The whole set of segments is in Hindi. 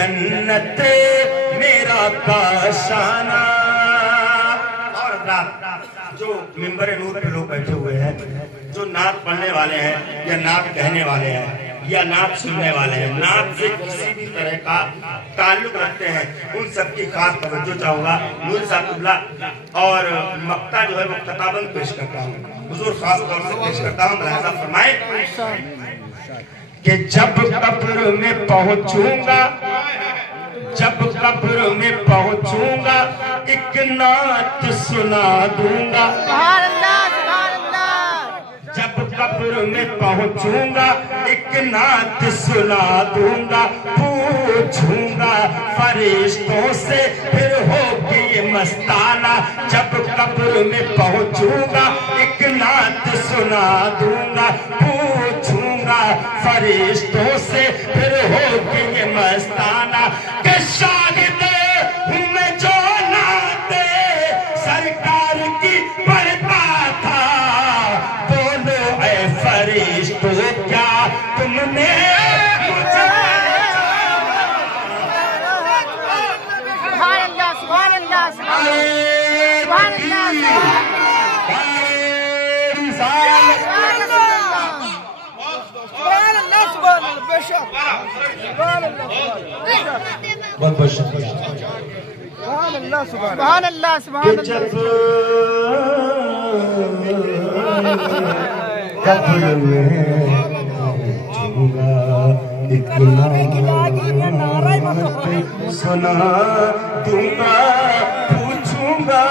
जन्नत मेरा काशाना। और जो मिंबर नूर पे लोग बैठे हुए हैं, जो नात पढ़ने वाले हैं या नात कहने वाले हैं या नात सुनने वाले हैं, नात से किसी भी तरह का ताल्लुक रखते हैं, उन सबकी खास तवज्जो चाहूंगा। नूर साहब और मक्ता जो है वो खताबंद पेश करता हूँ, हुजूर खास तौर से पेश करता हूँ। मुलाहिजा फरमाए कि जब कब्र में पहुंचूंगा, जब कब्र में पहुंचूंगा, एक नात सुना दूंगा। जब कब्र में पहुंचूंगा, एक नात सुना दूंगा। पूछूंगा फरिश्तों से फिर होगी ये मस्ताना। जब कब्र में पहुंचूंगा, एक नात सुना दूंगा। पूछूंगा फरिश्तों से फिर होगी ये मस्ताना। कि शागिद हूँ मैं जो नाते सरकार की पढ़ता था, बोलो ऐ फरिश्तों क्या तुमने मुझे। सुभान अल्लाह, सुभान अल्लाह, सुभान अल्लाह। बहुत बहुत शुक्रिया। सुभान अल्लाह, सुभान अल्लाह, सुभान अल्लाह। कब्र में पहुंचूंगा, एक नात सुना दूंगा। पूछूंगा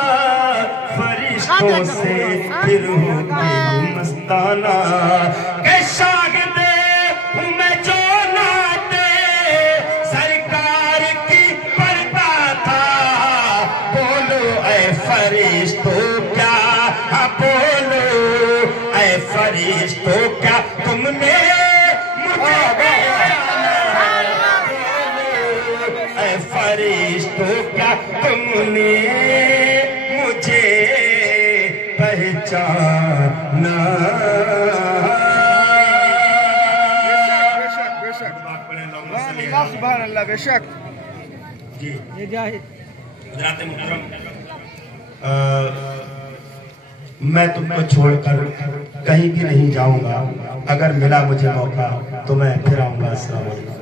फरिश्तों से फिर होगी मस्ताना। के शागिद हूँ मैं जो नाते सरकार की पढ़ता था, बोलो ऐ फरिश्तों क्या, हाँ बोलो ऐ फरिश्तों क्या तुमने मुझे। ऐ फरिश्तों क्या तुमने मुझे पहचाना। सुभान अल्लाह, बेशक जी। हज़रात मुहतरम, मैं तुमको छोड़कर कहीं भी नहीं जाऊंगा। अगर मिला मुझे मौका तो मैं फिर आऊंगा। अस्सलाम वालेकुम।